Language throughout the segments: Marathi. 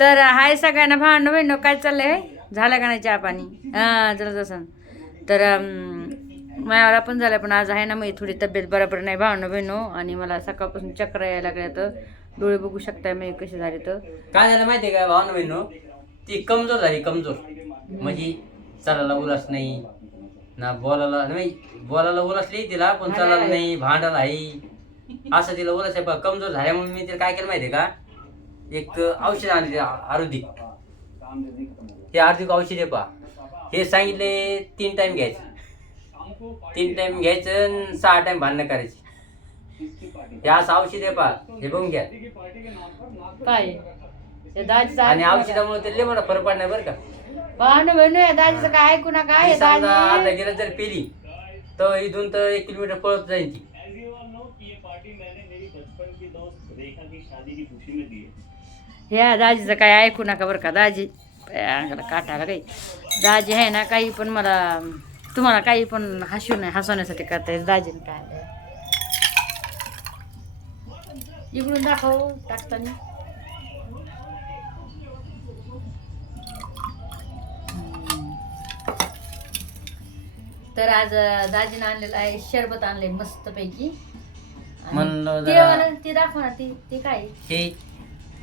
तर हाय सगळ्यांना भांडण बहिण काय चाललंय? झालं का नाही चहा पाणी? हां तसं तर मायाला पण झालं पण आज आहे ना मी थोडी तब्येत बरोबर नाही भावनं बहिणो आणि मला सकाळपासून चक्र यायला लागल्या तर डोळे बघू शकताय मी कसे झाले तर. काय झालं माहितीये का भावना बहिणो ती कमजोर झाली कमजोर. म्हणजे चालायला उलास नाही ना बोलायला नाही बोलायला उलासली तिला पण चालायला नाही भांडायला आहे. असं तिला उलास आहे पण कमजोर झाल्यामुळे मी तिला काय केलं माहितीये का एक औषध आणले आयुर्वेदिक ते आयुर्वेदिक औषध आहे पा हे सांगितले तीन टाइम घ्यायचं. तीन टाइम घ्यायचं आणि सहा टाइम भांडणं करायची. हे असं औषध आहे पा हे बघून घ्या. काय? आणि. औषधामुळे ते लय मोठा फरक पडणार बरं का. भावनं बहिणो या दाजीचं काय ऐकू नका. हे समजा अर्धा दाजी गिलास जर पिली तर इथून तर एक किलोमीटर पळत जाईल ती. ह्या दाजीचं काय ऐकू नका बरं का दाजी. अंगाला काटाला काही? दाजी आहे ना काही पण मला तुम्हाला काही पण हसू नाही हसवण्यासाठी करता येईल. दाजीने काय इकडून दाखव टाकताना. तर आज दाजीनं आणलेलं आहे शरबत आणले मस्तपैकी. म्हणलं ते जरा- वालं- ते दाखव ना ते ते काय? आहे? हे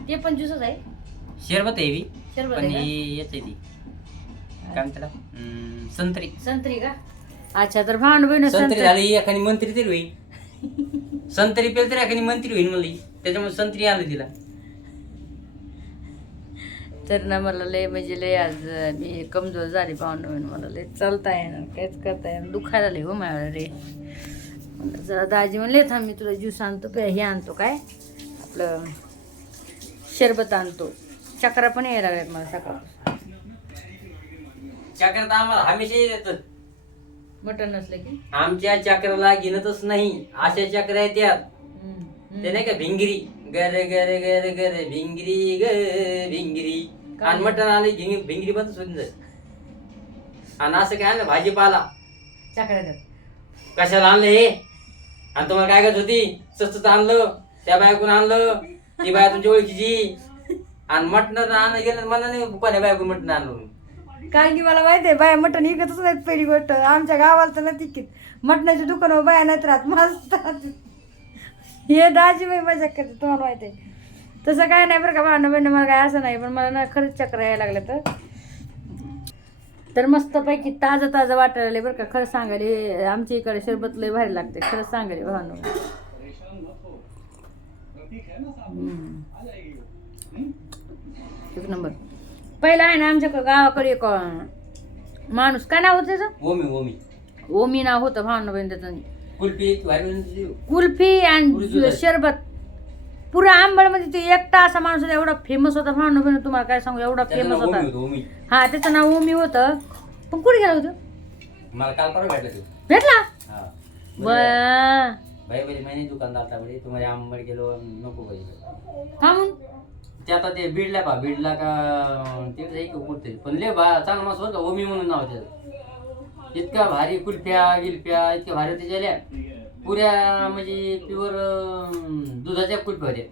ते पण ज्यूसच आहे. शरबत आहे बी शरबत पण आहे? ही येते ती. काय म्हणतात त्याला? हम्म, संत्री. संत्री का? अच्छा तर भांड बहिण संत्री झाली एखादी मंत्री तरी होईल. संत्री पेल तरी एखादी मंत्री होईल म्हणली. त्याच्यामुळे संत्री आली तिला. तर ना मला लय म्हणजे लय आज मी कमजोर झाली भांड बहीण मला लय चालता येणार काहीच करता येणार दुखायला लय हो मला रे. जरा दाजी म्हणले थांब मी तुला ज्यूस आणतो हे आणतो काय? आपलं शरबत आणतो. चक्रा पण यायला लागल्यात मला सकाळ चक्रात आम्हाला हमेशा येतात मटण नसलं की? आमच्या चक्राला गिनतच नाही. अशा चक्र आहेत त्यात. ते नाही का भिंगरी? गर गर गर गर भिंगरी ग भिंगरी? आणि मटण आले भिंग भिंगरी होऊन जाईल आणि असं काय ना भाजीपाला. चक्रा कशाला आणलं हे? आणि तुम्हाला काय करत होती? स्वस्त आणलं त्या बायकून आणलं ती बाया तुमच्या ओळखीची. आणि मटण आणलं गेलं मला नाही कोण्या बायकून मटण आणलं कारण की मला माहिती आहे बाया मटण इकतच नाहीत पहिली गोष्ट. आमच्या गावाला तर नाही तिकीत मटणाच्या दुकानावर हो, बाया नाहीत राहत. मस्त हे दाजी बाई मजा करते तुम्हाला माहिती आहे. तसं काय नाही बरं का भांडण बिंड मला काय असं नाही पण मला ना खरंच चक्र यायला लागलं तर. तर मस्तपैकी ताजं ताजं वाटायला लागले बरं का. खरं सांगायला आमच्या इकडे सरबत लय भारी लागते खरंच सांगायला भांडण एक नंबर. पहिला आहे ना आमच्या गावाकडे एक माणूस. काय नाव होतं त्याचं? ओमी ओमी. ओमी नाव होतं भावनाबाईन त्याचं कुल्फी. कुल्फी आणि. शरबत. पुरा आंबळमध्ये ते एकटा असा माणूस होता एवढा फेमस होता भावनाबाईन तुम्हाला काय सांगू एवढा त्याचं फेमस नाव होता. ओमी होतं ओमी. हा त्याचं नाव ओमी होतं. पण कुठे गेलं होतं? मला काल परवा भेटला तू. भेटला? हा. ब भाई भाई महिने दुकानदार था बडे तुम्हारे आंबड गेलो नको पाहिजे का म्हणून? ते आता ते बीडला पा बीडला का तिकडे एक कुठते पण ले बा चांगला माणूस होता ओमी म्हणून नाव त्याचं. इतका भारी कुल्फ्या गिल्फ्या इतक्या भारी होत्या झाल्या पुऱ्या म्हणजे प्युअर दुधाच्या होत्या.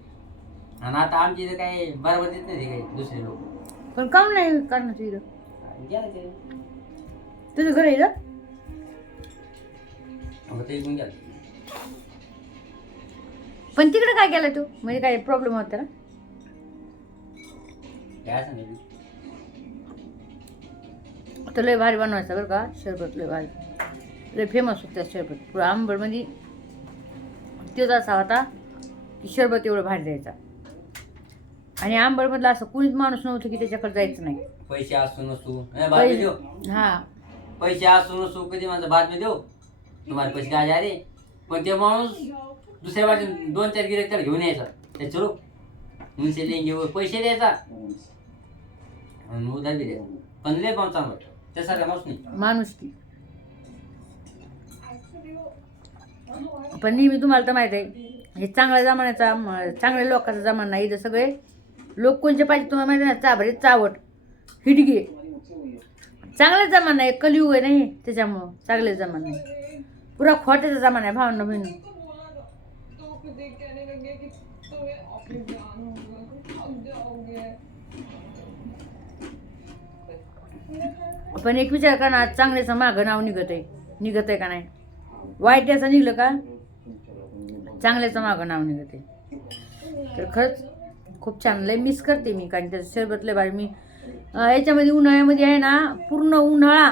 आणि आता आमच्या इथे काही बरोबर देत नाही ते काही दुसरे लोक. पण काऊन नाही करणार तुझं गेला ते. तुझं घर आहे इथं? मग ते घेऊन गेला. पण तिकडे काय केलं तू? म्हणजे काय प्रॉब्लेम होता? ना काय सांगितलं तर लय भारी बनवायचा बरं का? शरबत लय भारी. फेमस होतं त्या शरबत. पुरा आंबडमध्ये तेच असा होता की शरबत एवढं भारी द्यायचा आणि आंबडमधला असं कुणीच माणूस नव्हतं की त्याच्याकडे जायचं नाही. पैसे असू नसू. हे बातमी देऊ हा. पैसे असू नसू कधी माझं बातमी देऊ? तुम्हाला पैसे काय अरे पण ते माणूस दुसऱ्या बाजू दोन चार गिरे त्याला घेऊन यायचा. ते चलो. मुनसे लेंगे पैसे द्यायचा. आणि उधार बी द्यायचा पण लय पण चांगलं त्यासारखा माणूस नाही. माणूस की. पण नेहमी तुम्हाला तर माहीत आहे हे चांगल्या जमान्याचा चांगल्या लोकांचा जमाना इथं सगळे. लोक कोणचे पाहिजे तुम्हाला माहिती ना चाबरे चावट. हिडगे चांगला जमाना आहे कलियुग आहे नाही त्याच्यामुळं चांगले जमाना आहे. पुरा खोट्याचा जमाना आहे भावना बहिणी. पण एक विचार करणार चांगल्याचं मागं नाव निघत आहे निघत आहे का नाही? वाईटाचं निघलं का? चांगल्याचं मागं नाव निघत. तर खरंच खूप छान. लय मिस करते मी कारण त्याचं सरबत लय भारी. मी याच्यामध्ये उन्हाळ्यामध्ये आहे ना पूर्ण उन्हाळा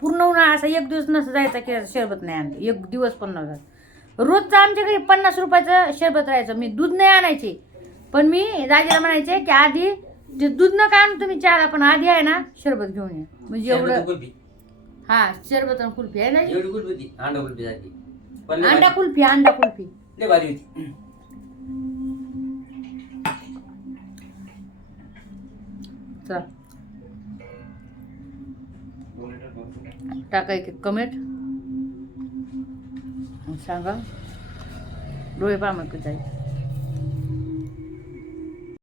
पूर्ण उन्हाळा असा एक दिवस नसं जायचा की शरबत नाही आणलं एक दिवस पण नव्हता रोजचं आमच्या घरी पन्नास रुपयाचं शरबत राहायचं. मी दूध नाही आणायचे. पण मी दाजीला म्हणायचे की आधी ते दूध नका आणू तुम्ही चहाला पण आधी आहे ना शरबत घेऊन या. म्हणजे शरबत एवढं हा शरबत आणि कुल्फी आहे ना एवढी कुल्फी होती अंडा कुल्फी सारखी. पण लय अंडा भारी- कुल्फी अंडा कुल्फी. लय भारी होती. चला. टाका एक कमेंट सांगा. डोळे पाहा मग जाईल.